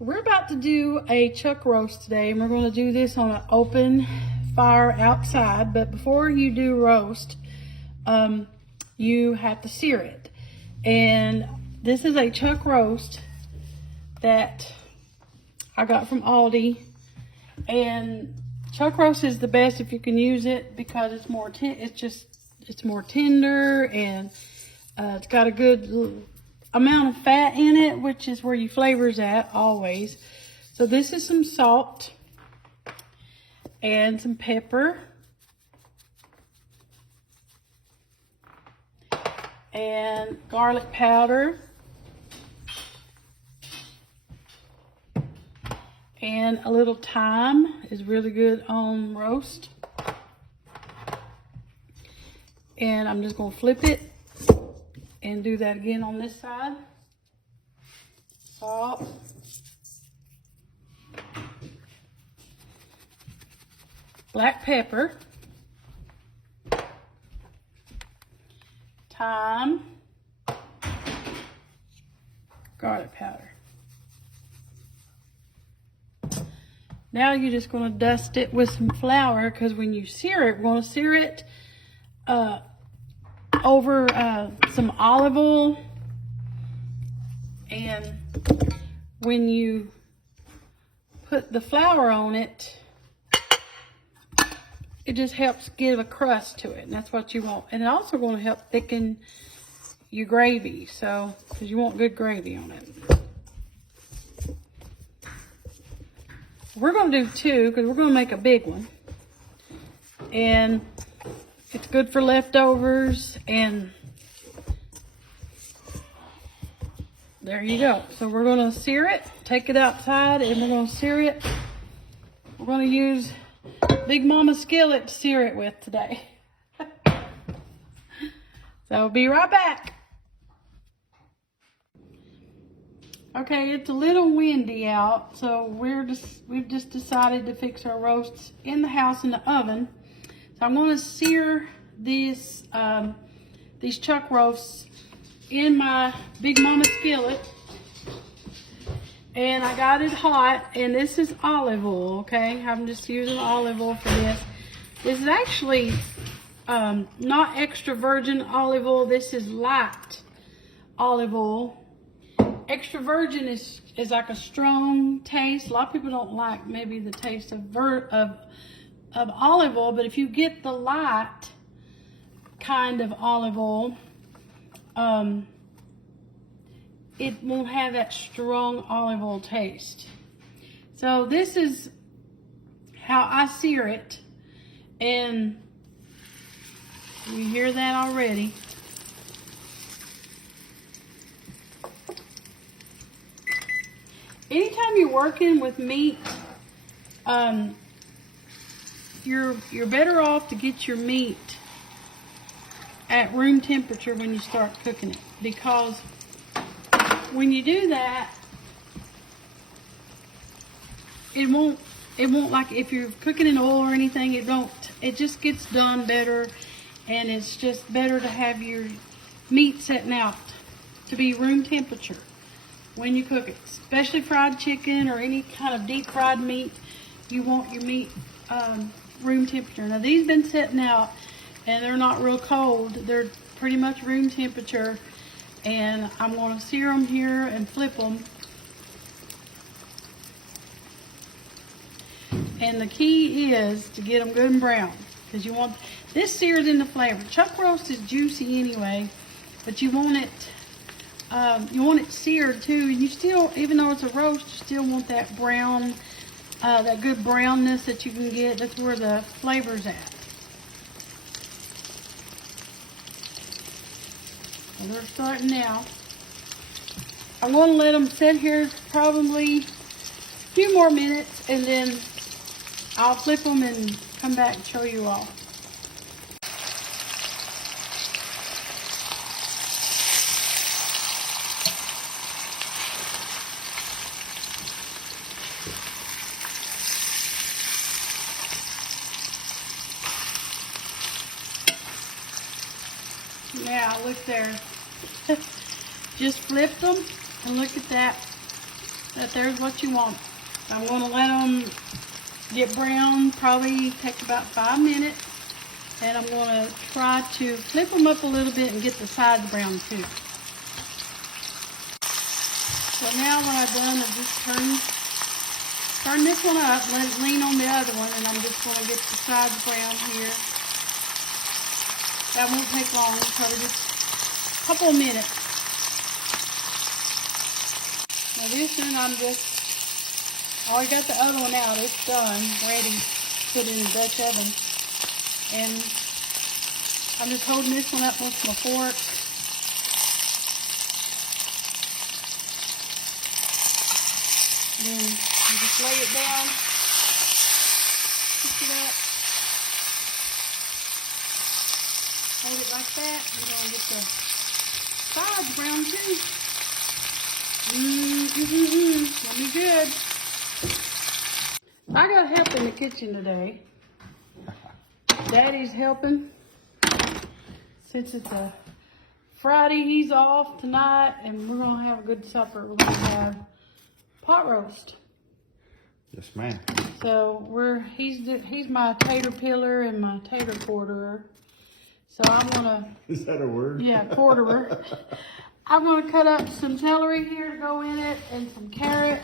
We're about to do a chuck roast today, and we're going to do this on an open fire outside. But before you do roast, you have to sear it. And this is a chuck roast that I got from Aldi. And chuck roast is the best if you can use it because it's more it's more tender, and it's got a good amount of fat in it, which is where your flavor's at always. So this is some salt and some pepper and garlic powder and a little thyme is really good on roast. And I'm just going to flip it and do that again on this side. Salt. Black pepper. Thyme. Garlic powder. Now you're just going to dust it with some flour, because when you sear it, we're going to sear it over some olive oil, and when you put the flour on it, it just helps give a crust to it, and that's what you want. And it's also going to help thicken your gravy, so because you want good gravy on it. We're going to do two because we're going to make a big one, and it's good for leftovers. And there you go. So we're going to sear it, take it outside, and we're going to sear it. We're going to use Big Mama skillet to sear it with today. So we'll be right back. Okay, it's a little windy out, so we've just decided to fix our roasts in the house in the oven. So I'm going to sear these chuck roasts in my Big Mama skillet. And I got it hot, and this is olive oil, okay? I'm just using olive oil for this. This is actually not extra virgin olive oil. This is light olive oil. Extra virgin is like a strong taste. A lot of people don't like maybe the taste of olive oil, but if you get the light kind of olive oil, it won't have that strong olive oil taste. So this is how I sear it, and you hear that already. Anytime you're working with meat, you're better off to get your meat at room temperature when you start cooking it, because when you do that, it won't like if you're cooking in oil or anything, it just gets done better, and it's just better to have your meat setting out to be room temperature when you cook it, especially fried chicken or any kind of deep fried meat. You want your meat room temperature. Now these been sitting out, and they're not real cold. They're pretty much room temperature, and I'm going to sear them here and flip them. And the key is to get them good and brown, because you want this sears in the flavor. Chuck roast is juicy anyway, but you want it seared too. You still, even though it's a roast, you still want that brown, that good brownness that you can get. That's where the flavor's at. So they're starting now. I'm going to let them sit here probably a few more minutes, and then I'll flip them and come back and show you all. Now, look there. Just flip them, and look at that But there's what you want. I'm going to let them get brown, probably take about 5 minutes. And I'm going to try to flip them up a little bit and get the sides brown too. So now what I've done is just turn this one up, let it lean on the other one, and I'm just going to get the sides brown here. That won't take long, probably just a couple of minutes. Now this one I got the other one out, it's done, ready, put it in the Dutch oven. And I'm just holding this one up with my fork. Then you just lay it down, pick it up, hold it like that. You're going to get the sides brown too. Gonna be good. I got help in the kitchen today. Daddy's helping. Since it's a Friday, he's off tonight, and we're gonna have a good supper. We're gonna have pot roast. Yes, ma'am. So he's my tater peeler and my tater quarterer. So I'm gonna. Is that a word? Yeah, quarterer. I'm gonna cut up some celery here to go in it, and some carrot.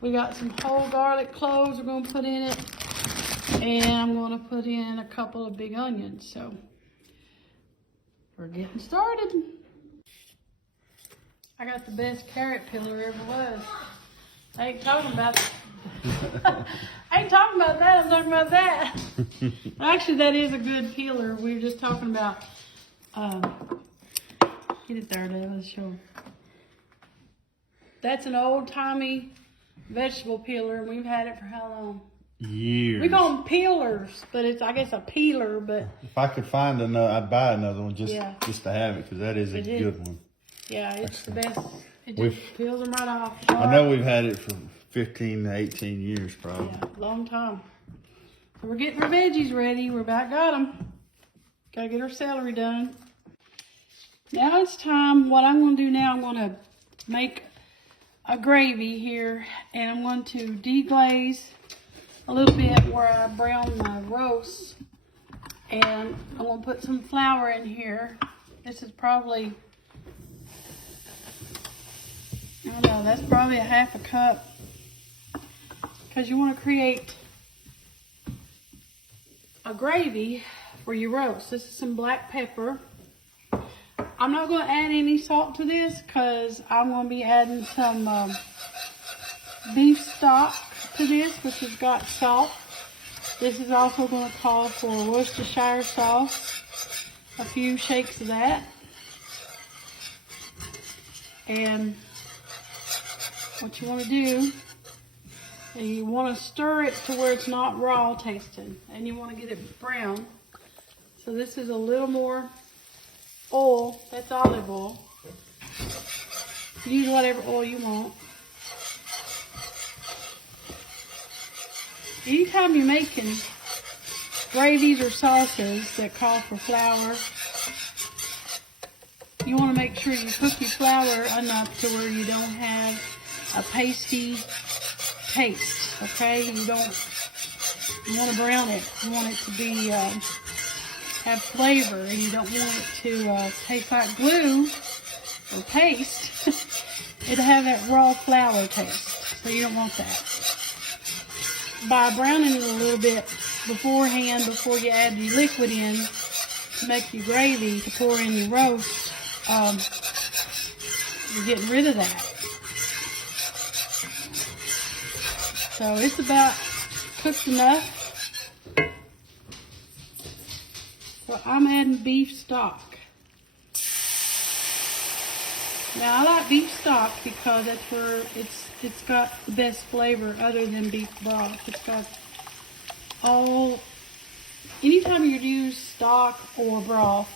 We got some whole garlic cloves we're gonna put in it, and I'm gonna put in a couple of big onions. So we're getting started. I got the best carrot peeler ever was. I ain't talking about I ain't talking about that, I'm talking about that. Actually, that is a good peeler. We were just talking about, get it there, Dad, let's show. That's an old-timey vegetable peeler, and we've had it for how long? Years. We call them peelers, but it's, I guess, a peeler, but If I could find another, I'd buy another one just Yeah. just to have it, because that is a It is. good one. yeah, it's the best. It just We've- peels them right off. I know we've had it for 15 to 18 years, probably. Yeah, long time. So we're getting our veggies ready. We're about got them. Gotta get our celery done. Now it's time. What I'm going to do now, I'm going to make a gravy here, and I'm going to deglaze a little bit where I brown my roast, and I'm going to put some flour in here. This is probably, I don't know, that's probably a half a cup, because you want to create a gravy for your roast. This is some black pepper. I'm not going to add any salt to this because I'm going to be adding some beef stock to this, which has got salt. This is also going to call for Worcestershire sauce, a few shakes of that. And what you want to do, you want to stir it to where it's not raw tasting, and you want to get it brown. So this is a little more oil, that's olive oil. Use whatever oil you want. Anytime you're making gravies or sauces that call for flour, you want to make sure you cook your flour enough to where you don't have a pasty taste, okay? You want to brown it. You want it to be have flavor, and you don't want it to taste like glue or paste. It'll have that raw flour taste, so you don't want that. By browning it a little bit beforehand, before you add your liquid in to make your gravy to pour in your roast, you're getting rid of that. So it's about cooked enough. So I'm adding beef stock. Now I like beef stock because that's where it's got the best flavor other than beef broth. It's got anytime you use stock or broth,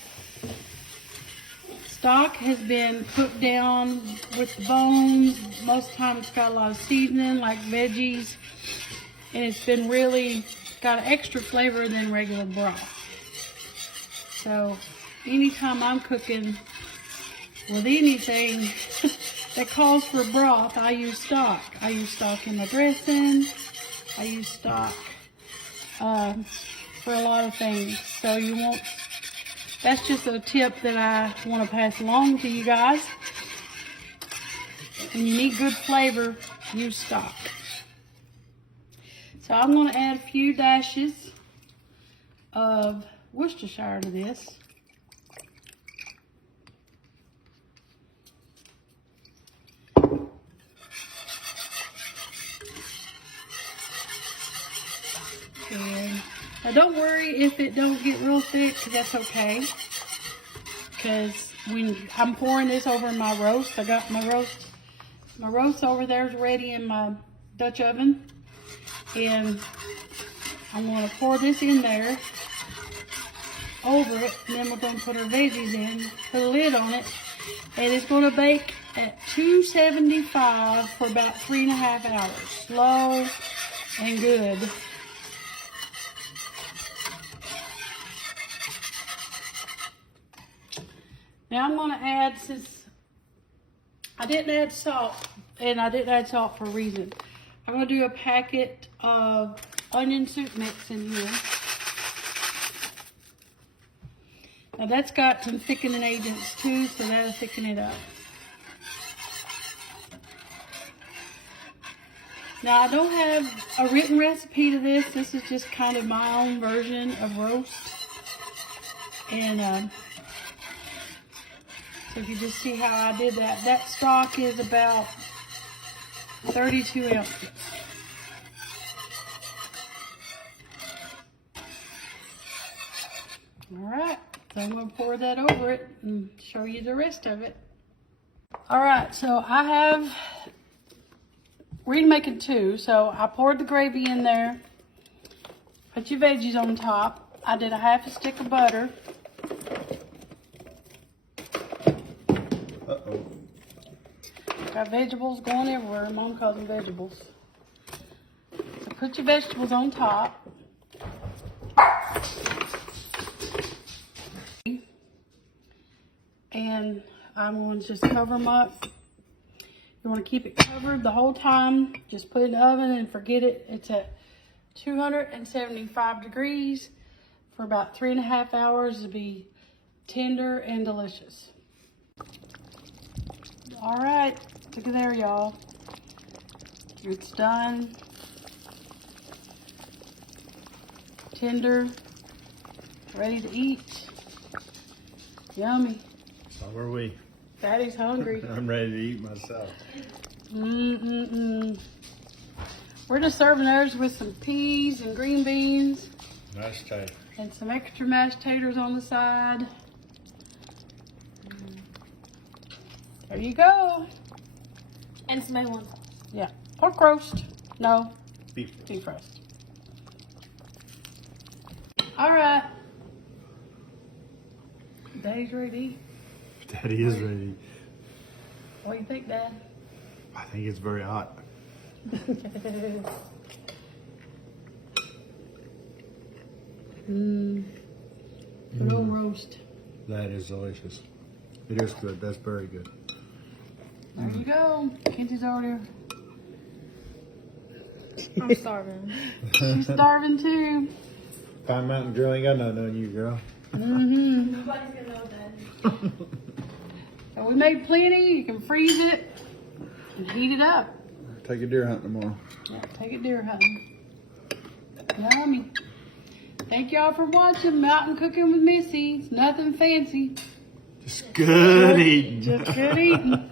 stock has been cooked down with the bones. Most of the time it's got a lot of seasoning like veggies, and it's been really got an extra flavor than regular broth. So anytime I'm cooking with anything, that calls for broth, I use stock. I use stock in my dressing. I use stock for a lot of things. So you won't, that's just a tip that I want to pass along to you guys. When you need good flavor, use stock. So I'm going to add a few dashes of Worcestershire to this. And now don't worry if it don't get real thick, because that's okay. Because when I'm pouring this over my roast, I got my roast over there is ready in my Dutch oven. And I'm going to pour this in there over it, and then we're going to put our veggies in, put a lid on it, and it's going to bake at 275 for about 3.5 hours. Slow and good. Now I'm going to add, since I didn't add salt, and I didn't add salt for a reason, I'm going to do a packet of onion soup mix in here. Now that's got some thickening agents too, so that'll thicken it up. Now I don't have a written recipe to this. This is just kind of my own version of roast. And so if you just see how I did that, that stock is about 32 ounces. All right, so I'm going to pour that over it and show you the rest of it. All right, so we're making two, so I poured the gravy in there. Put your veggies on top. I did a half a stick of butter. Uh-oh. Got vegetables going everywhere. Mom calls them vegetables. So put your vegetables on top. And I'm going to just cover them up. You want to keep it covered the whole time. Just put it in the oven and forget it. It's at 275 degrees for about 3.5 hours to be tender and delicious. All right, look at there, y'all. It's done. Tender, ready to eat. Yummy. So are we. Daddy's hungry. I'm ready to eat myself. We're just serving ours with some peas and green beans Nice taste. and some extra mashed taters on the side. There you go. And some ones. Yeah, pork roast. No, Beef. beef roast. All right. Daddy's ready to eat. Daddy is ready. What do you think, Dad? I think it's very hot. Good old roast. That is delicious. It is good. That's very good. There you go. Kenzie's already. I'm starving. She's starving too. Pine Mountain Grill ain't got nothing on you, girl. Nobody's gonna know that. So we made plenty. You can freeze it and heat it up. Take a deer hunt tomorrow. Yeah, take it deer hunting. Yummy. Thank y'all for watching Mountain Cooking with Missy. It's nothing fancy. Just good eating. Just good eating.